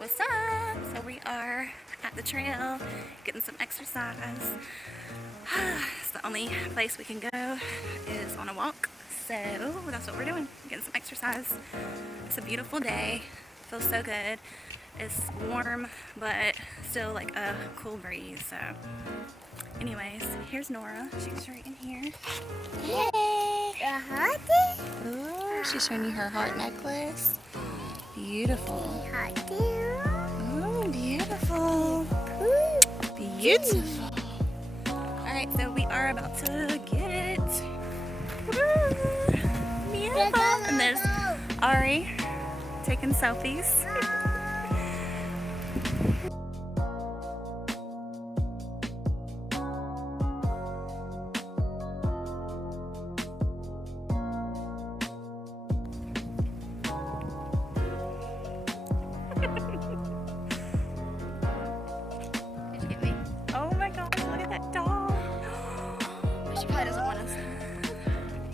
What's up? So we are at the trail getting some exercise. It's the only place we can go is on a walk, so that's what we're doing, getting some exercise. It's a beautiful day, feels so good. It's warm but still like a cool breeze. So anyways, here's Nora. She's right in here. Yay! A heart? Ooh, she's showing you her heart necklace. Beautiful. Heart. Oh, beautiful. Beautiful. Alright, so we are about to get it. Woo! Beautiful. And there's Ari taking selfies. Oh my gosh, look at that dog. She probably doesn't want us.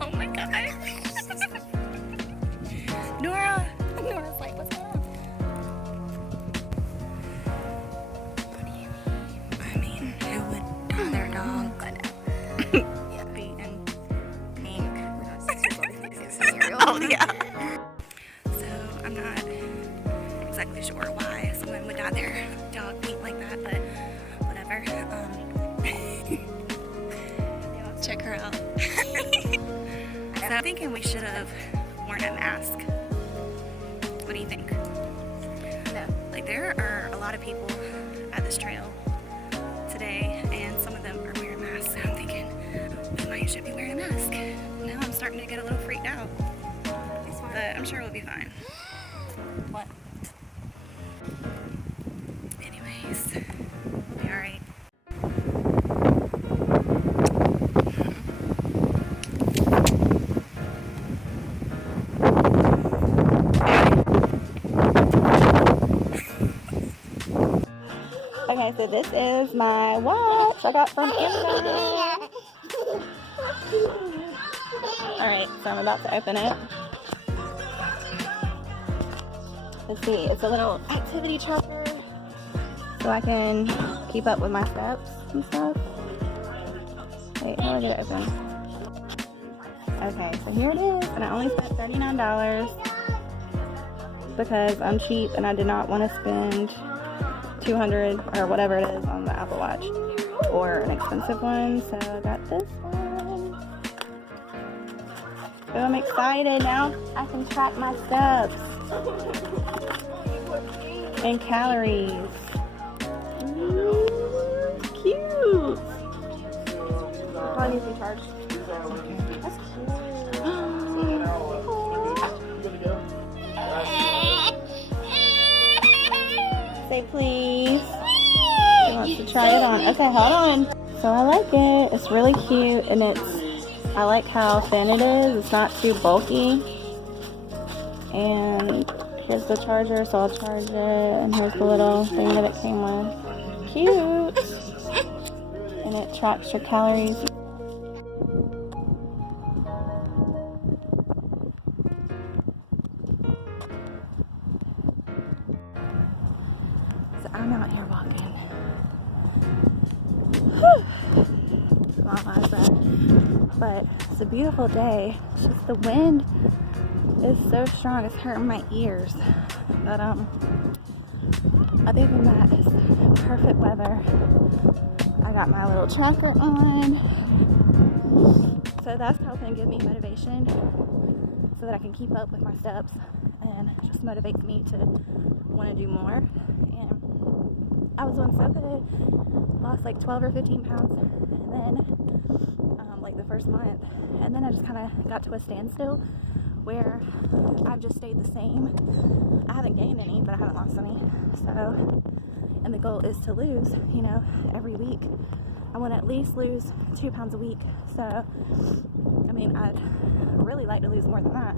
Oh my god. Nora's like, what's going on? What do you mean? I mean, who would draw their dog be in pink? Oh yeah. So I'm not exactly sure why someone would dye their dog pink like that, but whatever. Check her out. So I'm thinking we should have worn a mask. What do you think? No. Like, there are a lot of people at this trail today, and some of them are wearing masks. So I'm thinking we might should be wearing a mask. Now I'm starting to get a little freaked out, but I'm sure we'll be fine. What? Anyways, we'll be alright. Okay, so this is my watch I got from Amazon. Alright, so I'm about to open it. Let's see, it's a little activity tracker, so I can keep up with my steps and stuff. Wait, how did it open? Okay, so here it is, and I only spent $39 because I'm cheap and I did not want to spend $200 or whatever it is on the Apple Watch or an expensive one, so I got this one. So I'm excited now. I can track my steps and calories. Ooh, cute. Probably needs to be charged. That's Say please. She wants to try it on. Okay, hold on. So I like it. It's really cute, and I like how thin it is. It's not too bulky. And here's the charger, so I'll charge it. And here's the little thing that it came with. Cute. And it tracks your calories. So I'm out here walking. Long last run. But it's a beautiful day. It's just the wind is so strong, it's hurting my ears. But other than that, it's perfect weather. I got my little tracker on, so that's helping give me motivation so that I can keep up with my steps, and just motivates me to want to do more. And I was doing so good, lost like 12 or 15 pounds, and then like the first month, and then I just kind of got to a standstill where I've just stayed the same. I haven't gained any, but I haven't lost any. So, and the goal is to lose, you know, every week. I want to at least lose 2 pounds a week. So, I mean, I'd really like to lose more than that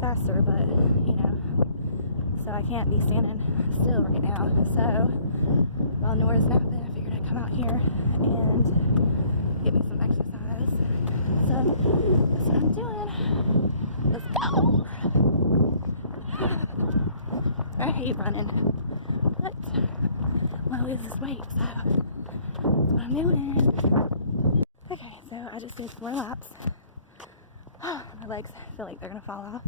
faster, but, you know, so I can't be standing still right now. So, while Nora's napping, I figured I'd come out here and get me some exercise. So, that's what I'm doing. Let's go! I hate running, but I want to lose this weight, so that's what I'm doing. Okay, so I just did 4 laps. My legs feel like they're gonna fall off,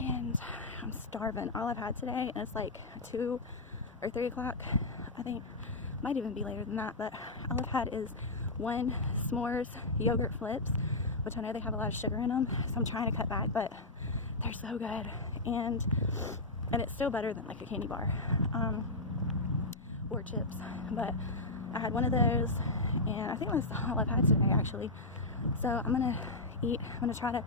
and I'm starving. All I've had today, and it's like 2 or 3 o'clock, I think, might even be later than that, but all I've had is 1 s'mores yogurt flips, which I know they have a lot of sugar in them, so I'm trying to cut back, but they're so good, and it's still better than like a candy bar or chips. But I had 1 of those, and I think that's all I've had today, actually. So I'm gonna eat. I'm gonna try to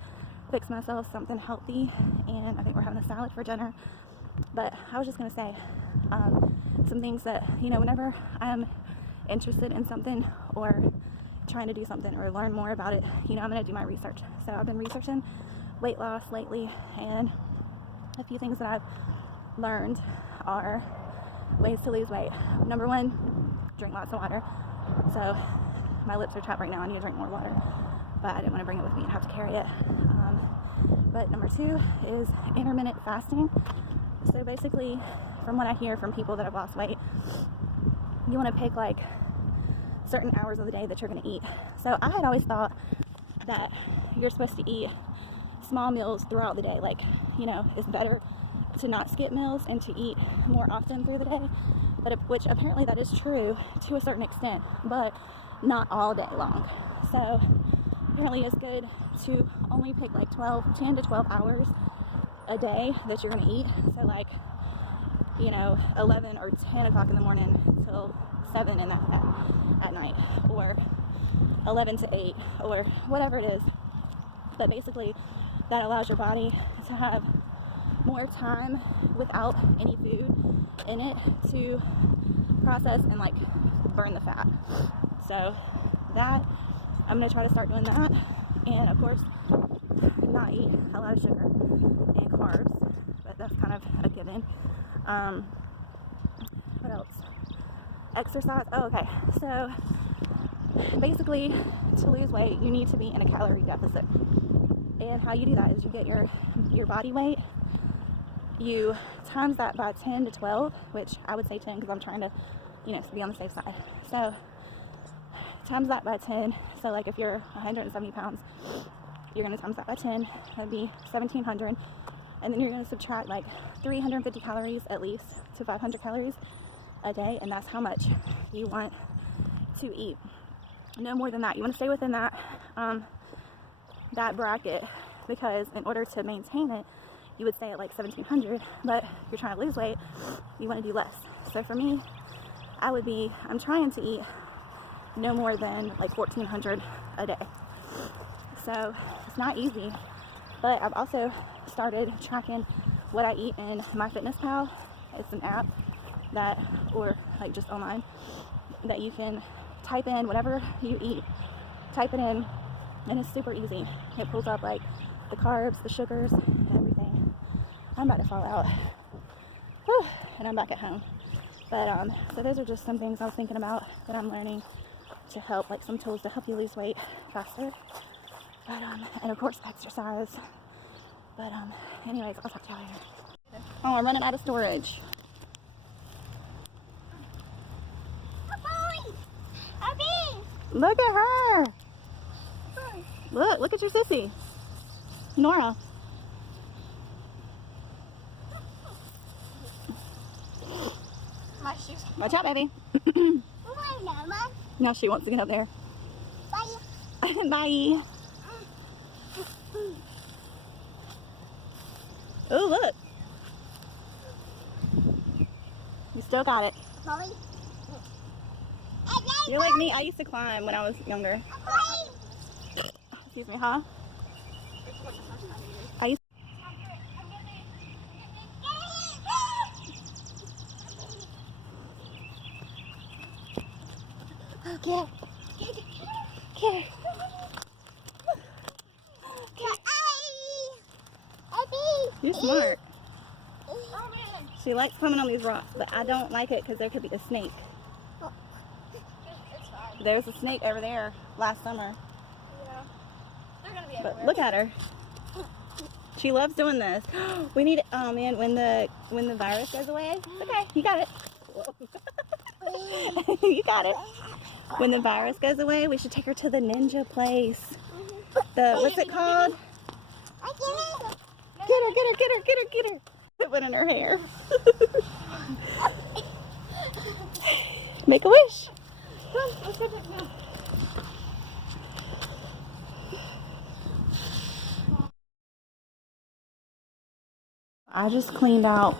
fix myself something healthy, and I think we're having a salad for dinner. But I was just gonna say some things that, you know, whenever I'm interested in something or trying to do something or learn more about it, you know, I'm gonna do my research. So I've been researching weight loss lately, and a few things that I've learned are ways to lose weight. Number 1, drink lots of water. So my lips are chapped right now. I need to drink more water, but I didn't want to bring it with me and have to carry it. But number 2 is intermittent fasting. So basically, from what I hear from people that have lost weight, you want to pick like certain hours of the day that you're going to eat. So I had always thought that you're supposed to eat small meals throughout the day. Like, you know, it's better to not skip meals and to eat more often through the day. But which apparently that is true to a certain extent, but not all day long. So apparently it's good to only pick like 10 to 12 hours a day that you're going to eat. So like, you know, 11 or 10 o'clock in the morning until 7 at night, or 11 to 8, or whatever it is. But basically that allows your body to have more time without any food in it to process and like burn the fat. So that, I'm going to try to start doing that, and of course not eat a lot of sugar and carbs, but that's kind of a given. What else? Exercise. Oh, okay. So basically, to lose weight, you need to be in a calorie deficit, and how you do that is you get your body weight, you times that by 10 to 12, which I would say 10 because I'm trying to, you know, be on the safe side. So times that by 10. So like if you're 170 pounds, you're going to times that by 10. That'd be 1,700. And then you're going to subtract like 350 calories at least to 500 calories a day. And that's how much you want to eat. No more than that. You want to stay within that, that bracket, because in order to maintain it, you would stay at like 1,700, but if you're trying to lose weight, you want to do less. So for me, I'm trying to eat no more than like 1,400 a day. So it's not easy, but I've also started tracking what I eat in Myfitnesspal. It's an app that, or like just online, that you can type in whatever you eat, type it in, and it's super easy. It pulls up like the carbs, the sugars, everything. I'm about to fall out. Whew, and I'm back at home. But so those are just some things I was thinking about that I'm learning to help, like some tools to help you lose weight faster. But and of course exercise. But anyways, I'll talk to y'all later. Oh, I'm running out of storage. Look at her. Look at your sissy, Nora. My shoes. Watch out, baby. Now she wants to get up there. Bye. Bye. Oh, look. You still got it. Mommy. You're like me. I used to climb when I was younger. Excuse me, huh? I used Okay. Okay. You're smart. She likes climbing on these rocks, but I don't like it because there could be a snake. There's a snake over there last summer. Yeah. They're gonna be But everywhere. look at her. She loves doing this. We need, oh man, when the virus goes away, okay, you got it. You got it. When the virus goes away, we should take her to the ninja place. What's it called? Get her. Put one in her hair. Make a wish. Come, let's go back now. I just cleaned out,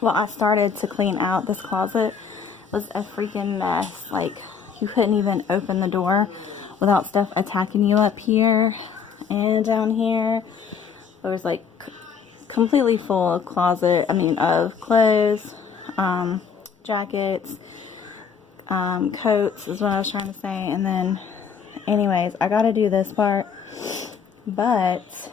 well, I started to clean out this closet. It was a freaking mess. Like, you couldn't even open the door without stuff attacking you up here and down here. It was like completely full of of clothes, jackets, coats is what I was trying to say. And then, anyways, I got to do this part, but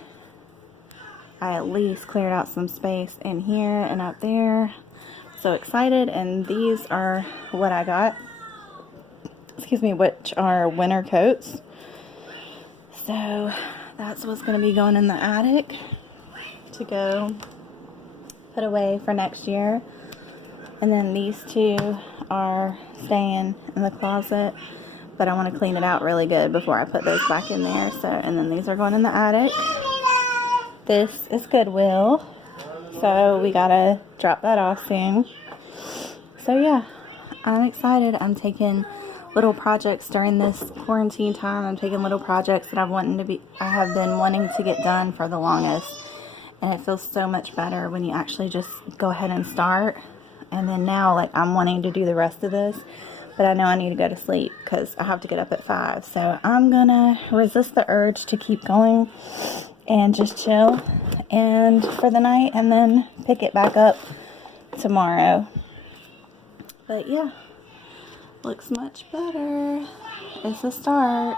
I at least cleared out some space in here and up there. So excited. And these are what I got, which are winter coats. So that's what's going to be going in the attic to go put away for next year. And then these two are staying in the closet, but I want to clean it out really good before I put those back in there. So, and then these are going in the attic. This is Goodwill, so we gotta drop that off soon. So yeah, I'm excited. I'm taking little projects during this quarantine time. I'm taking little projects that I have been wanting to get done for the longest. And it feels so much better when you actually just go ahead and start. And then now, like, I'm wanting to do the rest of this, but I know I need to go to sleep because I have to get up at 5. So I'm gonna resist the urge to keep going and just chill and for the night, and then pick it back up tomorrow. But yeah, looks much better. It's a start.